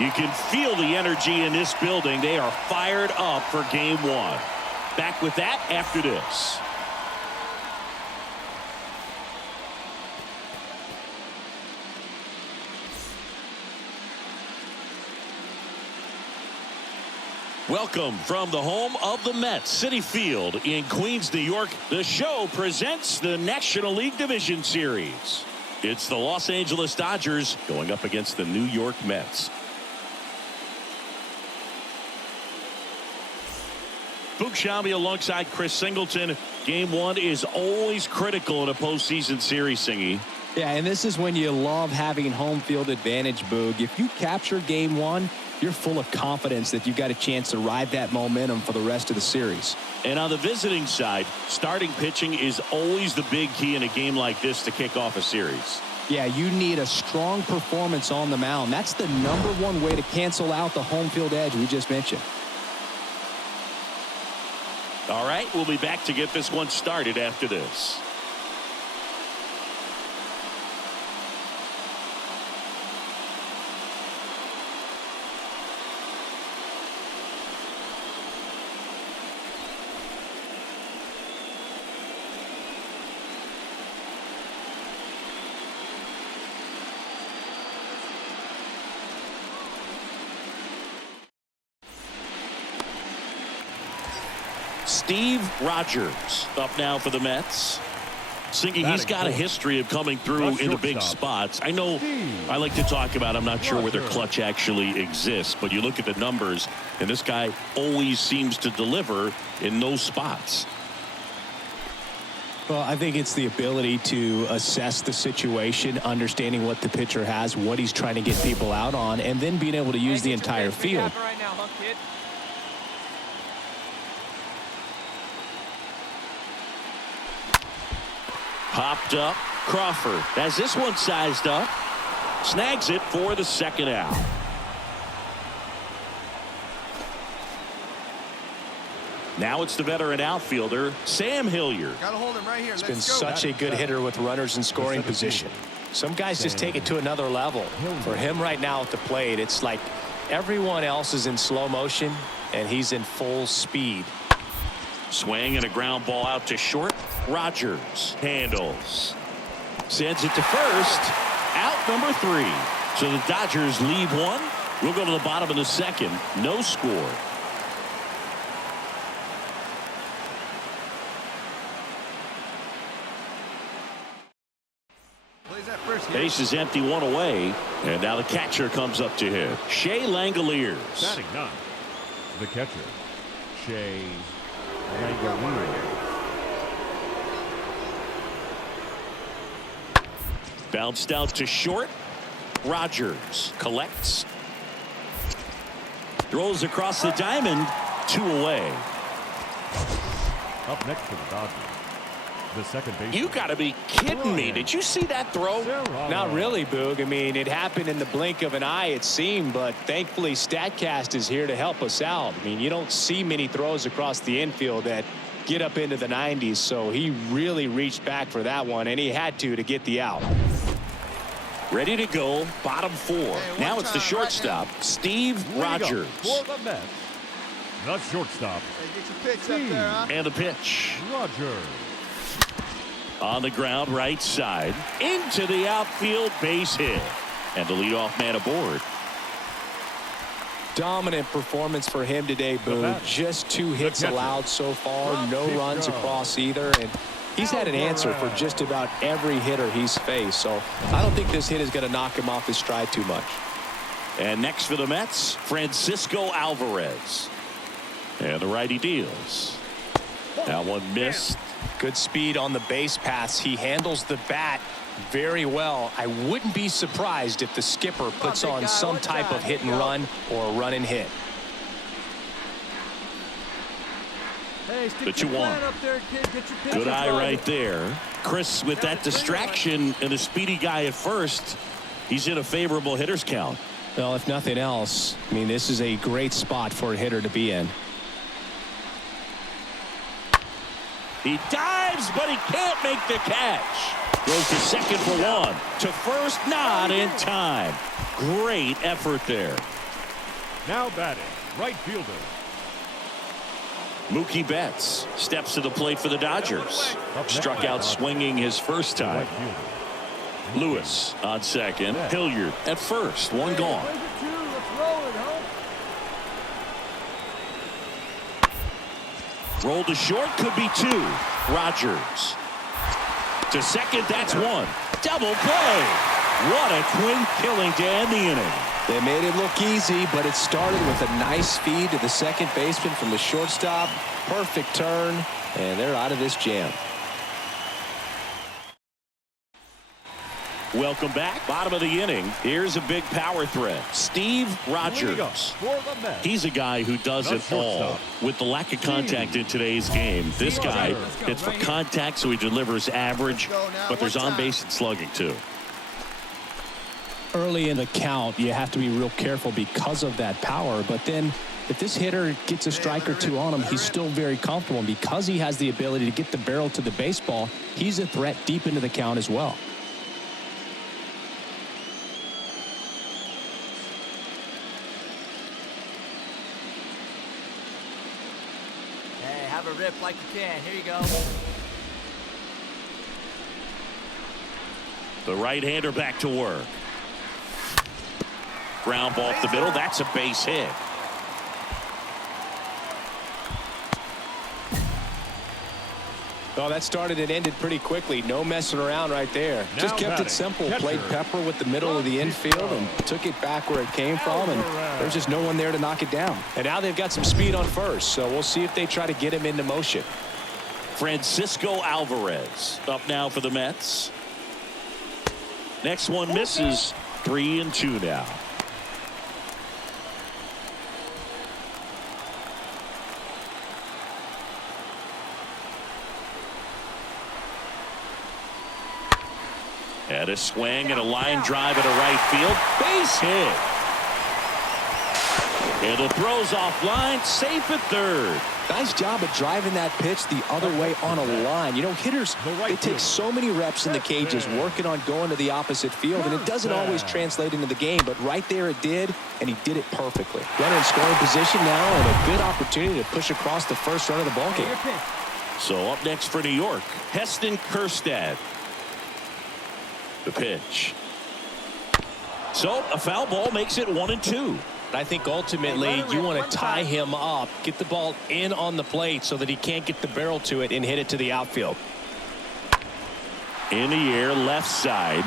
You can feel the energy in this building. They are fired up for game one. Back with that after this. Welcome from the home of the Mets, Citi Field in Queens, New York. The show presents the National League Division Series. It's the Los Angeles Dodgers going up against the New York Mets. Puig alongside Chris Singleton. Game one is always critical in a postseason series, Singy. Yeah, and this is when you love having home field advantage, Boog. If you capture game one, you're full of confidence that you've got a chance to ride that momentum for the rest of the series. And on the visiting side, starting pitching is always the big key in a game like this to kick off a series. Yeah, you need a strong performance on the mound. That's the #1 way to cancel out the home field edge we just mentioned. All right, we'll be back to get this one started after this. Steve Rogers up now for the Mets. Singy, he's got a history of coming through in the big spots. I know I like to talk about, I'm not sure where their clutch actually exists, but you look at the numbers, and this guy always seems to deliver in those spots. Well, I think it's the ability to assess the situation, understanding what the pitcher has, what he's trying to get people out on, and then being able to use the entire field. Popped up. Crawford has this one sized up. Snags it for the second out. Now it's the veteran outfielder, Sam Hilliard. Gotta hold him right here. He's been such a good hitter with runners in scoring position. Some guys just take it to another level. For him right now at the plate, it's like everyone else is in slow motion and he's in full speed. Swing and a ground ball out to short. Rogers handles. Sends it to first. Out number 3. So the Dodgers leave one. We'll go to the bottom of the second. No score. Base is empty, one away. And now the catcher comes up to him. Shea Langoliers. Batting 9. The catcher, Shea Langoliers. Bounced out to short. Rogers collects. Throws across the diamond. 2 away. Up next for the Dodgers, the second baseman. You got to be kidding me. Did you see that throw? Not really, Boog. I mean, it happened in the blink of an eye, it seemed, but thankfully StatCast is here to help us out. I mean, you don't see many throws across the infield that get up into the 90s, so he really reached back for that one, and he had to get the out. Ready to go, bottom 4. Now it's the shortstop, Steve Rogers. For the Mets, the shortstop. Hey, get your pitch up there, huh? And the pitch. Rogers. On the ground, right side. Into the outfield, base hit. And the leadoff man aboard. Dominant performance for him today, Boog. Just 2 hits allowed so far, no runs across either, and he's had an answer for just about every hitter he's faced, so I don't think this hit is going to knock him off his stride too much. And next for the Mets, Francisco Alvarez. And the righty deals. That one missed. Good speed on the base paths. He handles the bat very well. I wouldn't be surprised if the skipper puts on some type of hit and run or a run and hit. But you want. Good eye right there. Chris, with that distraction and a speedy guy at first, he's in a favorable hitter's count. Well, if nothing else, I mean, this is a great spot for a hitter to be in. He dives, but he can't make the catch. Goes to second for 1. To first, not in time. Great effort there. Now batting, right fielder. Mookie Betts steps to the plate for the Dodgers. Struck out swinging his first time. Lewis on second. Hilliard at first. One gone. Roll to short, could be two. Rogers to second, that's one. Double play. What a twin killing to end the inning. They made it look easy, but it started with a nice feed to the second baseman from the shortstop. Perfect turn, and they're out of this jam. Welcome back. Bottom of the inning. Here's a big power threat. Steve Rogers. He's a guy who does it all. With the lack of contact in today's game, this guy hits for contact, so he delivers average, but there's on-base and slugging too. Early in the count, you have to be real careful because of that power, but then if this hitter gets a strike or two on him, he's still very comfortable, and because he has the ability to get the barrel to the baseball, he's a threat deep into the count as well. Hey, have a rip like you can. Here you go. The right-hander back to work. Ground ball up the middle. That's a base hit. Well, that started and ended pretty quickly. No messing around right there. Just kept it simple. Played Pepper with the middle of the infield and took it back where it came from, and there's just no one there to knock it down. And now they've got some speed on first, so we'll see if they try to get him into motion. Francisco Alvarez up now for the Mets. Next one misses. 3-2 now. And a swing and a line drive at a right field. Base hit. And the throw's offline. Safe at third. Nice job of driving that pitch the other way on a line. You know, hitters, they take so many reps in the cages working on going to the opposite field, and it doesn't always translate into the game, but right there it did, and he did it perfectly. Runner in scoring position now, and a good opportunity to push across the first run of the ballgame. So up next for New York, Heston Kjerstad. The pitch. So a foul ball makes it 1-2. I think ultimately you want to tie him up, get the ball in on the plate so that he can't get the barrel to it and hit it to the outfield. In the air, left side.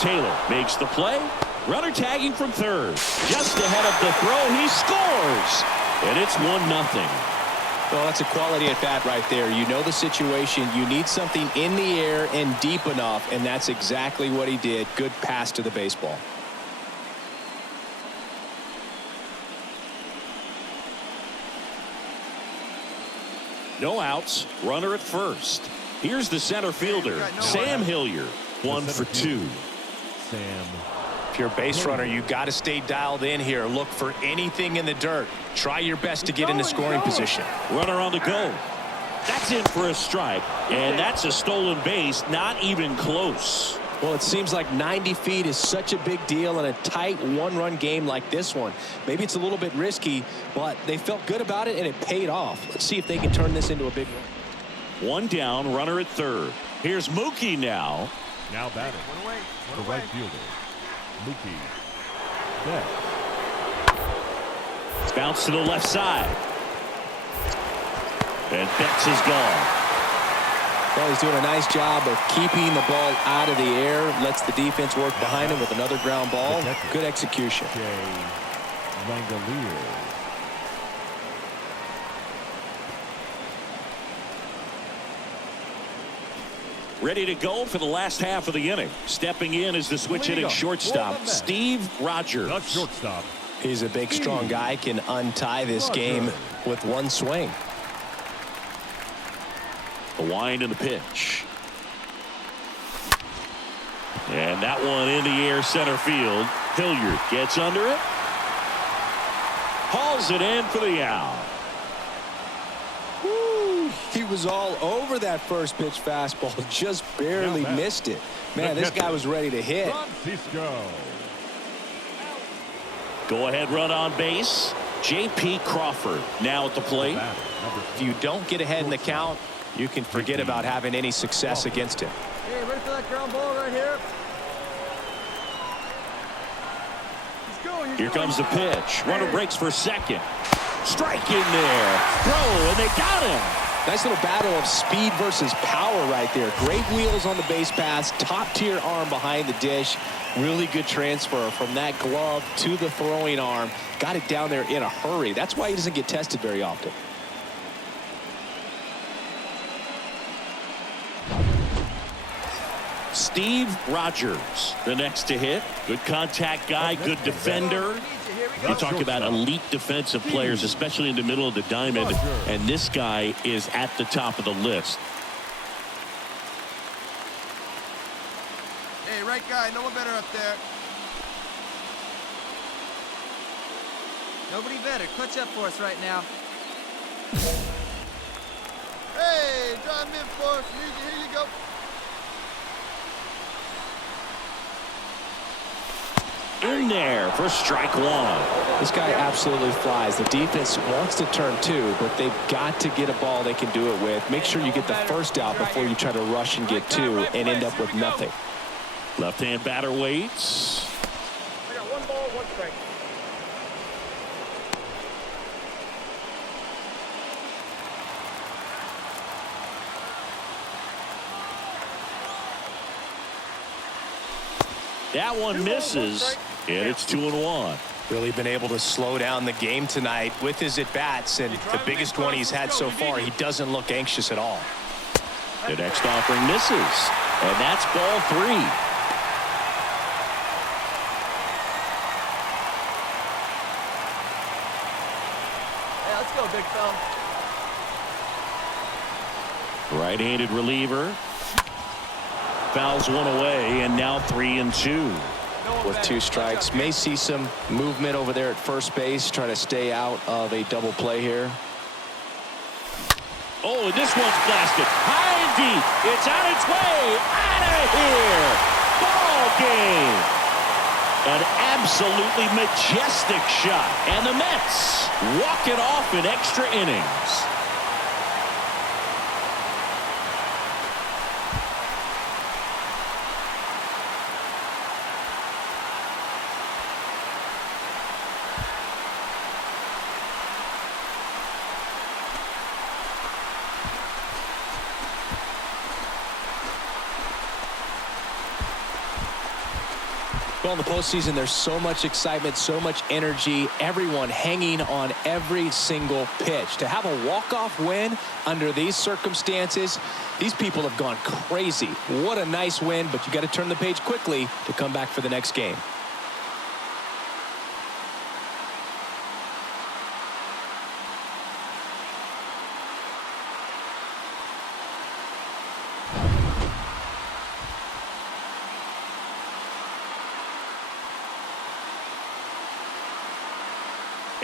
Taylor makes the play. Runner tagging from third. Just ahead of the throw, he scores. And it's 1-0. Well, that's a quality at bat right there. You know the situation. You need something in the air and deep enough, and that's exactly what he did. Good pass to the baseball. No outs. Runner at first. Here's the center fielder, Sam Hilliard. 1 for 2. Sam. If you're a base runner, you got to stay dialed in here. Look for anything in the dirt. Try your best to get into scoring position. Runner on the go. That's in for a strike, and that's a stolen base. Not even close. Well, it seems like 90 feet is such a big deal in a tight one-run game like this one. Maybe it's a little bit risky, but they felt good about it, and it paid off. Let's see if they can turn this into a big one. One down, runner at third. Here's Mookie now. Now batting. The right fielder, Mookie Betts. Bounce to the left side. And Betts is gone. Well, he's doing a nice job of keeping the ball out of the air. Lets the defense work behind him with another ground ball. Good execution. Ready to go for the last half of the inning. Stepping in is the switch hitting shortstop, Steve Rogers. The shortstop. He's a big, strong guy. Can untie this game with one swing. The wind and the pitch. And that one in the air, center field. Hilliard gets under it. Hauls it in for the out. Woo, he was all over that first pitch fastball. Just barely missed it. Man, this guy was ready to hit. Francisco. Go ahead run on base. J.P. Crawford now at the plate. If you don't get ahead in the count, you can forget about having any success against him. Hey, ready for that ground ball right here? Here comes the pitch. Runner breaks for second. Strike in there. Throw, and they got him. Nice little battle of speed versus power right there. Great wheels on the base pass. Top tier arm behind the dish. Really good transfer from that glove to the throwing arm. Got it down there in a hurry. That's why he doesn't get tested very often. Steve Rogers, the next to hit. Good contact guy, good defender. You talk about elite defensive players, especially in the middle of the diamond, and this guy is at the top of the list. Hey, right guy, no one better up there. Nobody better. Clutch up for us right now. Hey, drive him in for us. Here you go. In there for strike one. This guy absolutely flies. The defense wants to turn two, but they've got to get a ball they can do it with. Make sure you get the first out before you try to rush and get two and end up with nothing. Left-hand batter waits. I got 1 ball, 1 strike. That one misses, and it's 2-1. Really been able to slow down the game tonight with his at-bats, and the biggest one he's had so far, he doesn't look anxious at all. The next offering misses, and that's ball 3. Hey, let's go, big fella. Right-handed reliever. Fouls one away, and now 3-2. With 2 strikes, may see some movement over there at first base, trying to stay out of a double play here. Oh, and this one's blasted high and deep. It's on its way out of here. Ball game. An absolutely majestic shot, and the Mets walk it off in extra innings. Well, in the postseason, there's so much excitement, so much energy, everyone hanging on every single pitch. To have a walk-off win under these circumstances, these people have gone crazy. What a nice win, but you got to turn the page quickly to come back for the next game.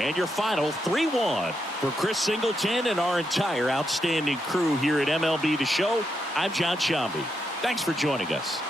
And your final 3-1 for Chris Singleton and our entire outstanding crew here at MLB The Show. I'm John Shambi. Thanks for joining us.